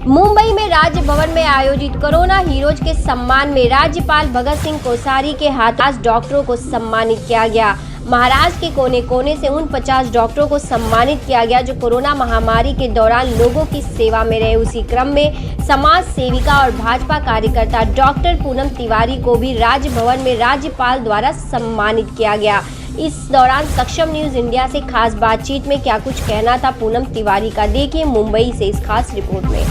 मुंबई में राजभवन में आयोजित कोरोना हीरोज के सम्मान में राज्यपाल भगत सिंह कोश्यारी के हाथ 50 डॉक्टरों को सम्मानित किया गया। महाराष्ट्र के कोने कोने से उन 50 डॉक्टरों को सम्मानित किया गया जो कोरोना महामारी के दौरान लोगों की सेवा में रहे। उसी क्रम में समाज सेविका और भाजपा कार्यकर्ता डॉक्टर पूनम तिवारी को भी राजभवन में राज्यपाल द्वारा सम्मानित किया गया। इस दौरान सक्षम न्यूज इंडिया से खास बातचीत में क्या कुछ कहना था पूनम तिवारी का, देखिए मुंबई से इस खास रिपोर्ट में।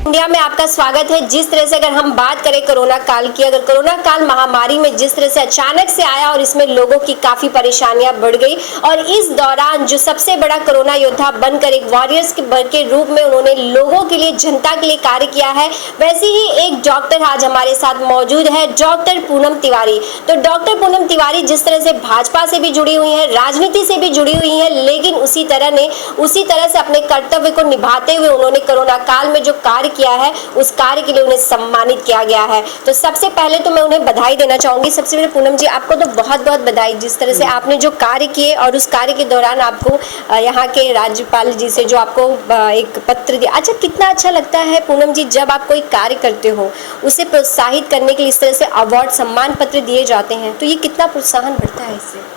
इंडिया में आपका स्वागत है। जिस तरह से अगर हम बात करें कोरोना काल की, अगर कोरोना काल महामारी में जिस तरह से अचानक से आया और इसमें लोगों की काफी परेशानियां बढ़ गई और इस दौरान जो सबसे बड़ा कोरोना योद्धा बनकर एक वॉरियर्स के रूप में उन्होंने लोगों के लिए, जनता के लिए कार्य किया है, वैसे ही एक डॉक्टर आज हमारे साथ मौजूद है, डॉक्टर पूनम तिवारी। तो डॉक्टर पूनम तिवारी जिस तरह से भाजपा से भी जुड़ी हुई है, राजनीति से भी जुड़ी हुई है, लेकिन उसी तरह से अपने कर्तव्य को निभाते हुए उन्होंने कोरोना काल में जो कार्य किया है उस कार्य के लिए उन्हें सम्मानित किया गया है। तो सबसे पहले तो मैं उन्हें बधाई देना चाहूंगी। सबसे पहले पूनम जी, आपको तो बहुत बहुत बधाई, जिस तरह से आपने जो कार्य किए और उस कार्य के दौरान आपको यहाँ के राज्यपाल जी से जो आपको एक पत्र दिया। अच्छा, कितना अच्छा लगता है पूनम जी जब आप कोई कार्य करते हो उसे प्रोत्साहित करने के लिए इस तरह से अवार्ड, सम्मान पत्र दिए जाते हैं, तो ये कितना प्रोत्साहन बढ़ता है इससे?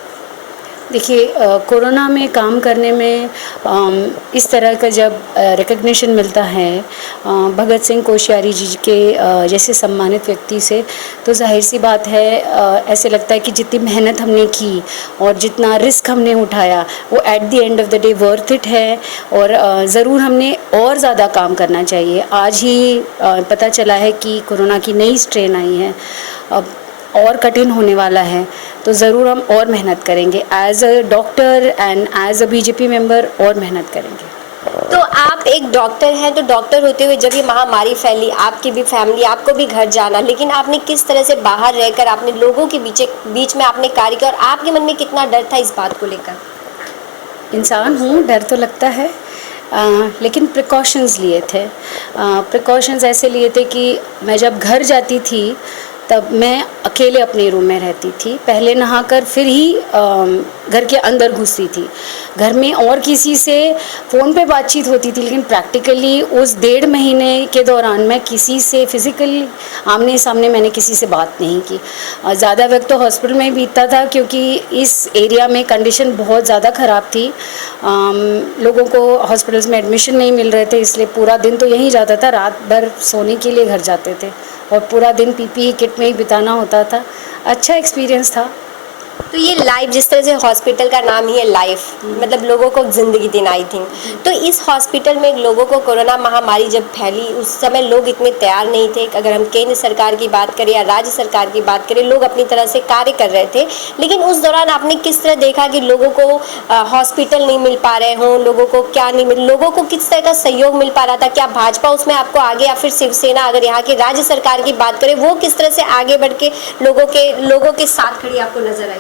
देखिए, कोरोना में काम करने में इस तरह का जब रिकग्निशन मिलता है भगत सिंह कोश्यारी जी के जैसे सम्मानित व्यक्ति से, तो जाहिर सी बात है ऐसे लगता है कि जितनी मेहनत हमने की और जितना रिस्क हमने उठाया वो at the end of the day worth it है। और ज़रूर हमने और ज़्यादा काम करना चाहिए। आज ही पता चला है कि कोरोना की नई स्ट्रेन आई है, अब और कठिन होने वाला है, तो ज़रूर हम और मेहनत करेंगे। As a doctor and as a BJP member और मेहनत करेंगे। तो आप एक डॉक्टर हैं, तो डॉक्टर होते हुए जब ये महामारी फैली, आपकी भी फैमिली, आपको भी घर जाना, लेकिन आपने किस तरह से बाहर रहकर आपने लोगों के बीच में आपने कार्य किया और आपके मन में कितना डर था इस बात को लेकर? इंसान हूँ, डर तो लगता है, लेकिन प्रिकॉशंस लिए थे। प्रिकॉशंस ऐसे लिए थे कि मैं जब घर जाती थी तब मैं अकेले अपने रूम में रहती थी। पहले नहाकर फिर ही घर के अंदर घुसती थी। घर में और किसी से फ़ोन पे बातचीत होती थी, लेकिन प्रैक्टिकली उस 1.5 महीने के दौरान मैं किसी से फिज़िकली आमने सामने मैंने किसी से बात नहीं की। ज़्यादा वक्त तो हॉस्पिटल में बीतता था क्योंकि इस एरिया में कंडीशन बहुत ज़्यादा ख़राब थी। लोगों को हॉस्पिटल्स में एडमिशन नहीं मिल रहे थे, इसलिए पूरा दिन तो यहीं जाता था। रात भर सोने के लिए घर जाते थे और पूरा दिन पीपीई किट में ही बिताना होता था। अच्छा एक्सपीरियंस था। तो ये लाइफ, जिस तरह से हॉस्पिटल का नाम ही है लाइफ, मतलब लोगों को ज़िंदगी देना, आई थिंक। तो इस हॉस्पिटल में लोगों को कोरोना महामारी जब फैली उस समय लोग इतने तैयार नहीं थे। अगर हम केंद्र सरकार की बात करें या राज्य सरकार की बात करें, लोग अपनी तरह से कार्य कर रहे थे, लेकिन उस दौरान आपने किस तरह देखा कि लोगों को हॉस्पिटल नहीं मिल पा रहे हों, लोगों को क्या नहीं मिल, लोगों को किस तरह का सहयोग मिल पा रहा था? क्या भाजपा उसमें आपको आगे, या फिर शिवसेना, अगर यहाँ की राज्य सरकार की बात करें, वो किस तरह से आगे बढ़ के लोगों के साथ खड़ी आपको नजर आई?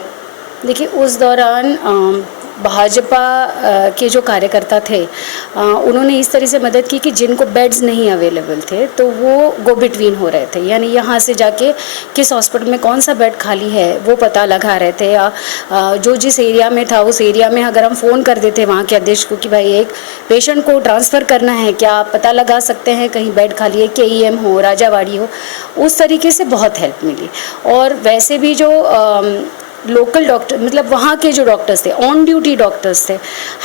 देखिए, उस दौरान भाजपा के जो कार्यकर्ता थे उन्होंने इस तरह से मदद की कि जिनको बेड्स नहीं अवेलेबल थे तो वो गो बिटवीन हो रहे थे, यानी यहाँ से जाके किस हॉस्पिटल में कौन सा बेड खाली है वो पता लगा रहे थे। या जो जिस एरिया में था उस एरिया में अगर हम फ़ोन कर देते वहाँ के अध्यक्ष को कि भाई एक पेशेंट को ट्रांसफ़र करना है, क्या आप पता लगा सकते हैं कहीं बेड खाली है, केईएम हो, राजावाड़ी हो, उस तरीके से बहुत हेल्प मिली। और वैसे भी जो लोकल डॉक्टर, मतलब वहाँ के जो डॉक्टर्स थे, ऑन ड्यूटी डॉक्टर्स थे,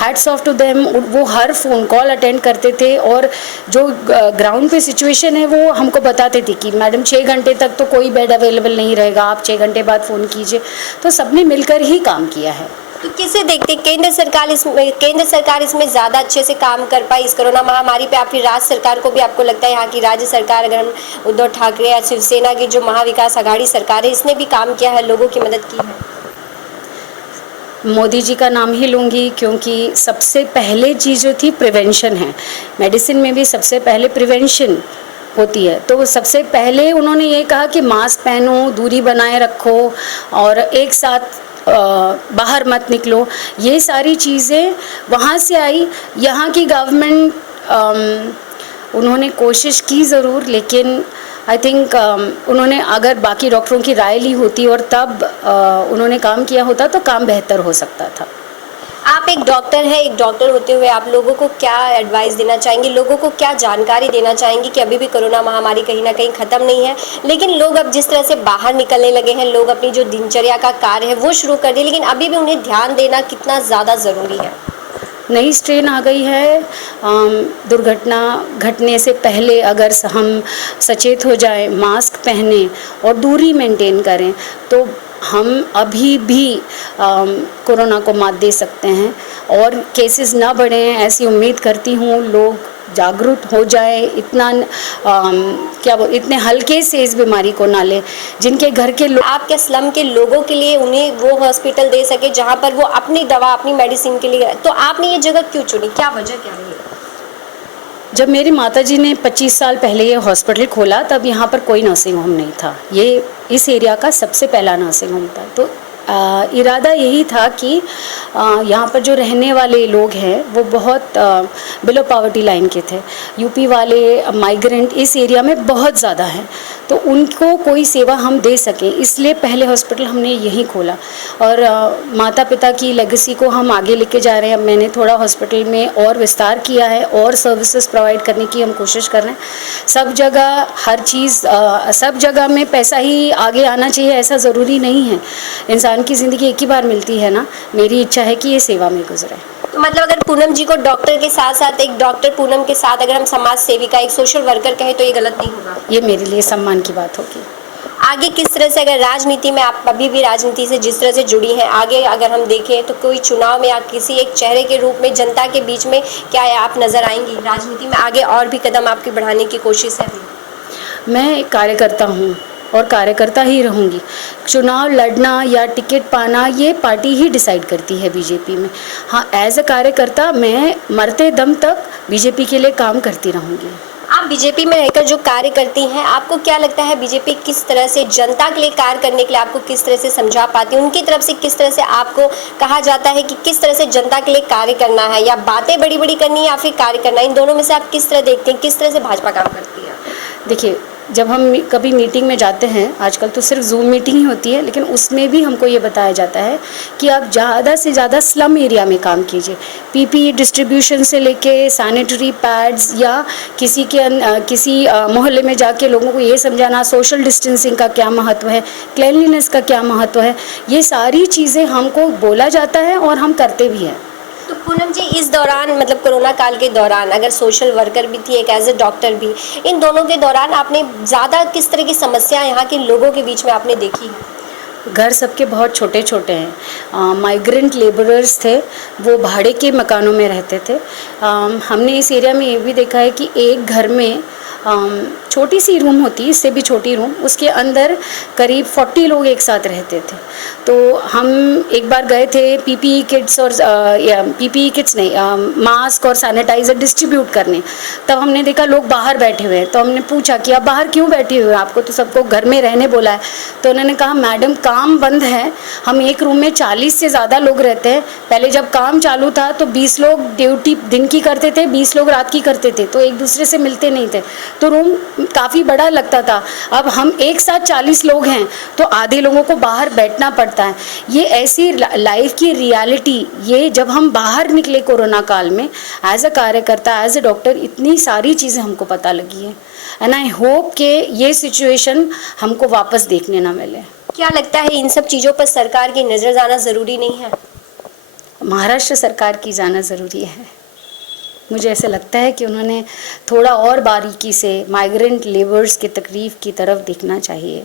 हैट्स ऑफ टू देम, वो हर फ़ोन कॉल अटेंड करते थे और जो ग्राउंड पे सिचुएशन है वो हमको बताते थे कि मैडम 6 घंटे तक तो कोई बेड अवेलेबल नहीं रहेगा, आप 6 घंटे बाद फ़ोन कीजिए। तो सबने मिलकर ही काम किया है। तो किसे देखते केंद्र सरकार इसमें ज़्यादा अच्छे से काम कर पाई इस कोरोना महामारी पे, आप फिर राज्य सरकार को भी आपको लगता है यहाँ की राज्य सरकार, अगर हम उद्धव ठाकरे या शिवसेना की जो महाविकास आघाड़ी सरकार है, इसने भी काम किया है, लोगों की मदद की है? मोदी जी का नाम ही लूँगी क्योंकि सबसे पहले चीज़ जो थी प्रिवेंशन है। मेडिसिन में भी सबसे पहले प्रिवेंशन होती है, तो सबसे पहले उन्होंने ये कहा कि मास्क पहनो, दूरी बनाए रखो और एक साथ बाहर मत निकलो। ये सारी चीज़ें वहाँ से आई। यहाँ की गवर्नमेंट उन्होंने कोशिश की ज़रूर, लेकिन आई थिंक उन्होंने अगर बाकी डॉक्टरों की राय ली होती और तब उन्होंने काम किया होता तो काम बेहतर हो सकता था। आप एक डॉक्टर हैं, एक डॉक्टर होते हुए आप लोगों को क्या एडवाइस देना चाहेंगे, लोगों को क्या जानकारी देना चाहेंगे कि अभी भी कोरोना महामारी कहीं ना कहीं ख़त्म नहीं है, लेकिन लोग अब जिस तरह से बाहर निकलने लगे हैं, लोग अपनी जो दिनचर्या का कार्य है वो शुरू कर दिए, लेकिन अभी भी उन्हें ध्यान देना कितना ज़्यादा ज़रूरी है? नई स्ट्रेन आ गई है। दुर्घटना घटने से पहले अगर हम सचेत हो जाएं, मास्क पहने और दूरी मेंटेन करें तो हम अभी भी कोरोना को मात दे सकते हैं और केसेस ना बढ़ें, ऐसी उम्मीद करती हूँ। लोग जागरूक हो जाए, इतने हल्के से इस बीमारी को ना लें। जिनके घर के लोग आपके स्लम के लोगों के लिए उन्हें वो हॉस्पिटल दे सके जहाँ पर वो अपनी दवा, अपनी मेडिसिन के लिए, तो आपने ये जगह क्यों चुनी, क्या वजह क्या रही? जब मेरी माताजी ने 25 साल पहले ये हॉस्पिटल खोला तब यहाँ पर कोई नर्सिंग होम नहीं था। ये इस एरिया का सबसे पहला नर्सिंग होम था। तो इरादा यही था कि यहाँ पर जो रहने वाले लोग हैं वो बहुत बिलो पॉवर्टी लाइन के थे। यूपी वाले माइग्रेंट इस एरिया में बहुत ज़्यादा हैं, तो उनको कोई सेवा हम दे सकें, इसलिए पहले हॉस्पिटल हमने यहीं खोला। और माता पिता की लेगेसी को हम आगे लेके जा रहे हैं। अब मैंने थोड़ा हॉस्पिटल में और विस्तार किया है और सर्विसेज प्रोवाइड करने की हम कोशिश कर रहे हैं। सब जगह हर चीज़ सब जगह में पैसा ही आगे आना चाहिए ऐसा ज़रूरी नहीं है। इंसान की ज़िंदगी एक ही बार मिलती है ना। मेरी इच्छा है कि ये सेवा में गुजरे। तो मतलब अगर पूनम जी को डॉक्टर के साथ साथ, एक डॉक्टर पूनम के साथ अगर हम समाज सेविका, एक सोशल वर्कर कहें तो ये गलत नहीं होगा? ये मेरे लिए सम्मान की बात होगी। आगे किस तरह से, अगर राजनीति में आप अभी भी राजनीति से जिस तरह से जुड़ी हैं, आगे अगर हम देखें तो कोई चुनाव में या किसी एक चेहरे के रूप में जनता के बीच में क्या आप नज़र आएंगी राजनीति में? आगे और भी कदम आपकी बढ़ाने की कोशिश है? मैं एक कार्यकर्ता हूँ और कार्यकर्ता ही रहूँगी। चुनाव लड़ना या टिकट पाना ये पार्टी ही डिसाइड करती है बीजेपी में। हाँ, एज अ कार्यकर्ता मैं मरते दम तक बीजेपी के लिए काम करती रहूँगी। आप बीजेपी में रहकर जो कार्य करती हैं, आपको क्या लगता है बीजेपी किस तरह से जनता के लिए कार्य करने के लिए आपको किस तरह से समझा पाती है? उनकी तरफ से किस तरह से आपको कहा जाता है कि किस तरह से जनता के लिए कार्य करना है, या बातें बड़ी बड़ी करनी है या फिर कार्य करना है? इन दोनों में से आप किस तरह देखते हैं, किस तरह से भाजपा काम करती है? देखिए, जब हम कभी मीटिंग में जाते हैं, आजकल तो सिर्फ जूम मीटिंग ही होती है, लेकिन उसमें भी हमको ये बताया जाता है कि आप ज़्यादा से ज़्यादा स्लम एरिया में काम कीजिए। पीपीई डिस्ट्रीब्यूशन से लेके सैनिटरी पैड्स, या किसी मोहल्ले में जाके लोगों को ये समझाना सोशल डिस्टेंसिंग का क्या महत्व है, क्लीनलीनेस का क्या महत्व है, ये सारी चीज़ें हमको बोला जाता है और हम करते भी हैं। तो पूनम जी, इस दौरान मतलब कोरोना काल के दौरान अगर सोशल वर्कर भी थी, एक एज ए डॉक्टर भी, इन दोनों के दौरान आपने ज़्यादा किस तरह की समस्या यहाँ के लोगों के बीच में आपने देखी है? घर सबके बहुत छोटे छोटे हैं। माइग्रेंट लेबरर्स थे, वो भाड़े के मकानों में रहते थे। हमने इस एरिया में ये भी देखा है कि एक घर में छोटी सी रूम होती है, इससे भी छोटी रूम, उसके अंदर करीब 40 लोग एक साथ रहते थे। तो हम एक बार गए थे पीपीई किट्स और पीपीई किट्स नहीं, मास्क और सैनिटाइज़र डिस्ट्रीब्यूट करने। तब हमने देखा लोग बाहर बैठे हुए हैं, तो हमने पूछा कि आप बाहर क्यों बैठे हुए हैं, आपको तो सबको घर में रहने बोला है। तो उन्होंने कहा मैडम काम बंद है, हम एक रूम में 40 से ज़्यादा लोग रहते हैं। पहले जब काम चालू था तो 20 लोग ड्यूटी दिन की करते थे, 20 लोग रात की करते थे, तो एक दूसरे से मिलते नहीं थे, तो रूम काफ़ी बड़ा लगता था। अब हम एक साथ 40 लोग हैं तो आधे लोगों को बाहर बैठना पड़ता है। ये ऐसी लाइफ की रियलिटी, ये जब हम बाहर निकले कोरोना काल में एज अ कार्यकर्ता, एज अ डॉक्टर, इतनी सारी चीज़ें हमको पता लगी है। एंड आई होप कि ये सिचुएशन हमको वापस देखने ना मिले। क्या लगता है इन सब चीज़ों पर सरकार की नज़र जाना ज़रूरी नहीं है? महाराष्ट्र सरकार की जाना ज़रूरी है। मुझे ऐसा लगता है कि उन्होंने थोड़ा और बारीकी से माइग्रेंट लेबर्स की तकलीफ़ की तरफ देखना चाहिए।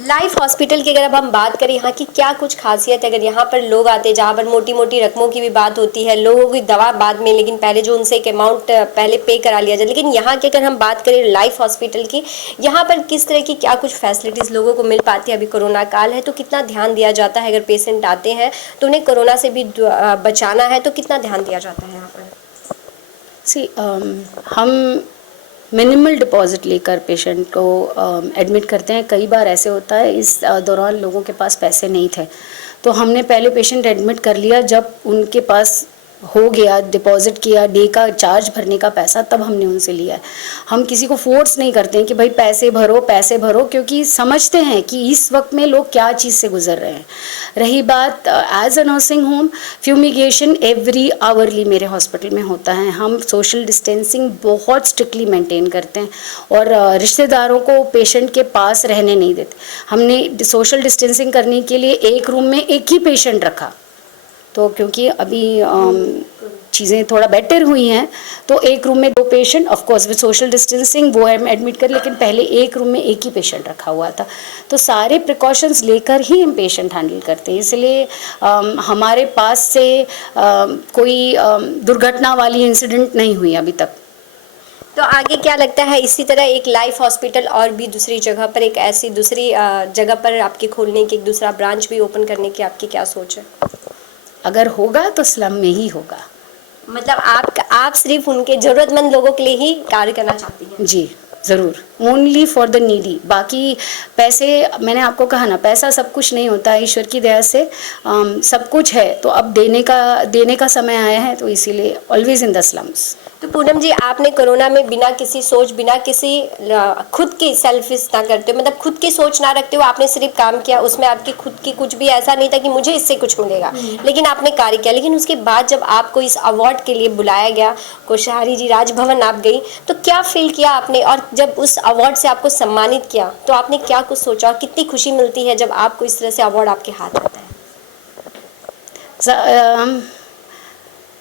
लाइफ हॉस्पिटल की अगर अब हम बात करें, यहाँ की क्या कुछ खासियत है? अगर यहाँ पर लोग आते, जहाँ पर मोटी मोटी रकमों की भी बात होती है, लोगों की दवा बाद में, लेकिन पहले जो उनसे एक अमाउंट पहले पे करा लिया जाए, लेकिन यहाँ की अगर हम बात करें लाइफ हॉस्पिटल की, यहाँ पर किस तरह की क्या कुछ फैसिलिटीज़ लोगों को मिल पाती है? अभी कोरोना काल है तो कितना ध्यान दिया जाता है? अगर पेशेंट आते हैं तो उन्हें कोरोना से भी बचाना है तो कितना ध्यान दिया जाता है यहाँ पर? हम मिनिमल डिपॉजिट लेकर पेशेंट को एडमिट करते हैं। कई बार ऐसे होता है इस दौरान लोगों के पास पैसे नहीं थे, तो हमने पहले पेशेंट एडमिट कर लिया जब उनके पास हो गया, डिपॉजिट किया, डे का चार्ज भरने का पैसा, तब हमने उनसे लिया है। हम किसी को फोर्स नहीं करते हैं कि भाई पैसे भरो, क्योंकि समझते हैं कि इस वक्त में लोग क्या चीज़ से गुजर रहे हैं। रही बात as a nursing home, fumigation every hourly मेरे हॉस्पिटल में होता है। हम सोशल डिस्टेंसिंग बहुत स्ट्रिक्टली मेंटेन करते हैं और रिश्तेदारों को पेशेंट के पास रहने नहीं देते। हमने सोशल डिस्टेंसिंग करने के लिए एक रूम में एक ही पेशेंट रखा, तो क्योंकि अभी चीज़ें थोड़ा बेटर हुई हैं, तो एक रूम में 2 patient, of course with social distancing, वो हम एडमिट कर, लेकिन पहले एक रूम में एक ही पेशेंट रखा हुआ था। तो सारे प्रिकॉशंस लेकर ही हम पेशेंट हैंडल करते हैं, इसलिए हमारे पास से कोई दुर्घटना वाली इंसिडेंट नहीं हुई अभी तक। तो आगे क्या लगता है, इसी तरह एक लाइफ हॉस्पिटल और भी दूसरी जगह पर, एक ऐसी दूसरी जगह पर आपके खोलने की, एक दूसरा ब्रांच भी ओपन करने की आपकी क्या सोच है? अगर होगा तो स्लम में ही होगा। मतलब आप सिर्फ उनके ज़रूरतमंद लोगों के लिए ही कार्य करना चाहती हैं? जी ज़रूर, ओनली फॉर द नीडी। बाकी पैसे, मैंने आपको कहा ना, पैसा सब कुछ नहीं होता है, ईश्वर की दया से सब कुछ है। तो अब देने का समय आया है, तो इसीलिए ऑलवेज इन द स्लम्स। तो पूनम जी, आपने कोरोना में बिना किसी सोच, बिना किसी खुद की सेल्फिश ना करते हो, मतलब खुद की सोच ना रखते हो, आपने सिर्फ काम किया, उसमें आपकी खुद की कुछ भी ऐसा नहीं था कि मुझे इससे कुछ मिलेगा, लेकिन आपने कार्य किया। लेकिन उसके बाद जब आपको इस अवार्ड के लिए बुलाया गया, कोश्यारी जी राजभवन आप गई, तो क्या फील किया आपने? और जब उस अवार्ड से आपको सम्मानित किया तो आपने क्या कुछ सोचा, और कितनी खुशी मिलती है जब आपको इस तरह से अवार्ड आपके हाथ आता है?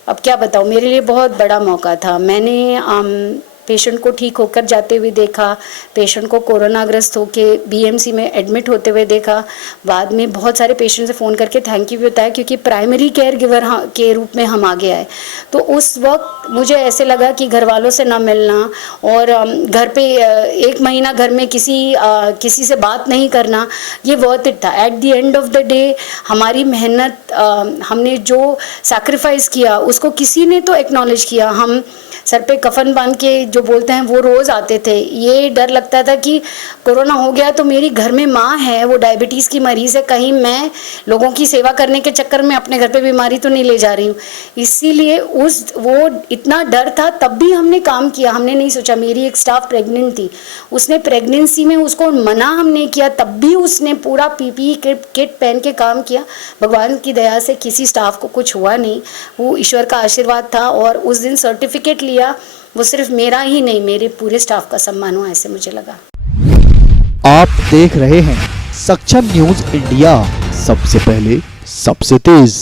अब क्या बताऊँ, मेरे लिए बहुत बड़ा मौका था। मैंने पेशेंट को ठीक होकर जाते हुए देखा, पेशेंट को कोरोनाग्रस्त होके बीएमसी में एडमिट होते हुए देखा। बाद में बहुत सारे पेशेंट से फ़ोन करके थैंक यू भी बताया, क्योंकि प्राइमरी केयर गिवर के रूप में हम आगे आए। तो उस वक्त मुझे ऐसे लगा कि घर वालों से ना मिलना और घर पे 1 महीना घर में किसी से बात नहीं करना, ये वर्थ इट था। At the end of the day हमारी मेहनत, हमने जो सैक्रिफाइस किया, उसको किसी ने तो एक्नॉलेज किया। हम सर पे कफन बांध के जो बोलते हैं वो रोज़ आते थे। ये डर लगता था कि कोरोना हो गया तो मेरी घर में माँ है, वो डायबिटीज़ की मरीज़ है, कहीं मैं लोगों की सेवा करने के चक्कर में अपने घर पे बीमारी तो नहीं ले जा रही हूँ। इसीलिए वो इतना डर था, तब भी हमने काम किया। हमने नहीं सोचा, मेरी एक स्टाफ प्रेग्नेंट थी, उसने प्रेगनेंसी में उसको मना हमने किया, तब भी उसने पूरा पीपीई किट पहन के काम किया। भगवान की दया से किसी स्टाफ को कुछ हुआ नहीं, वो ईश्वर का आशीर्वाद था। और उस दिन सर्टिफिकेट लिया, वो सिर्फ मेरा ही नहीं, मेरे पूरे स्टाफ का सम्मान हुआ, ऐसे मुझे लगा। आप देख रहे हैं सक्षम न्यूज इंडिया, सबसे पहले सबसे तेज।